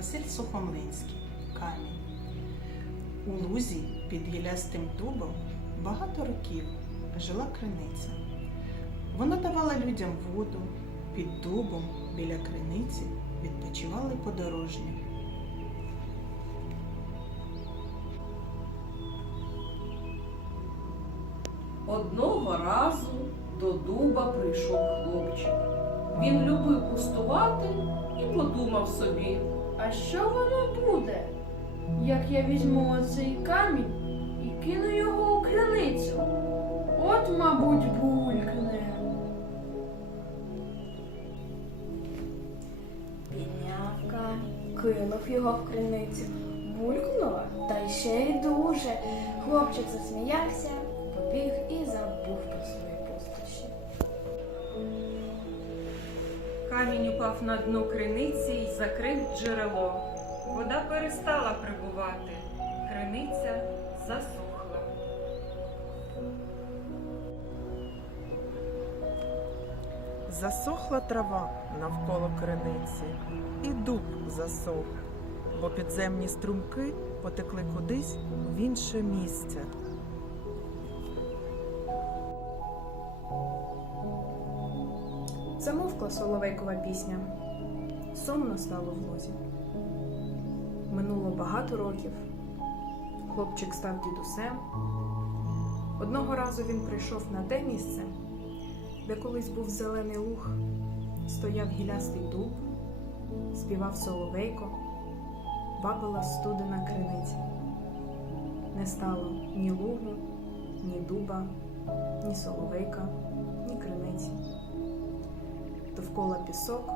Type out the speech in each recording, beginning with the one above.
Василь Сухомлинський камінь. У лузі під гілястим дубом багато років жила криниця. Вона давала людям воду, під дубом біля криниці відпочивали подорожні. Одного разу до дуба прийшов хлопчик. Він любив пустувати і подумав собі. А що воно буде, як я візьму оцей камінь і кину його у криницю? От, мабуть, булькне. Підняв кинув його в криницю, Булькнула? та й ще й дуже. Хлопчик засміявся, побіг і забув про свої пустощі. Камінь упав на дно криниці і закрив джерело. Вода перестала прибувати, криниця засохла. Засохла трава навколо криниці, і дуб засох, бо підземні струмки потекли кудись в інше місце. Замовкла соловейкова пісня, сумно стало в лозі. Минуло багато років. Хлопчик став дідусем. Одного разу він прийшов на те місце, де колись був зелений луг, стояв гілястий дуб, співав соловейко, бабила студена криниця. Не стало ні лугу, ні дуба, ні соловейка, ні криниці довкола пісок,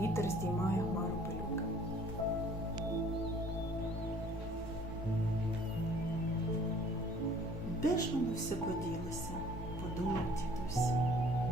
вітер здіймає хмару пилюки. Де ж воно все поділося? Подумав дідусь.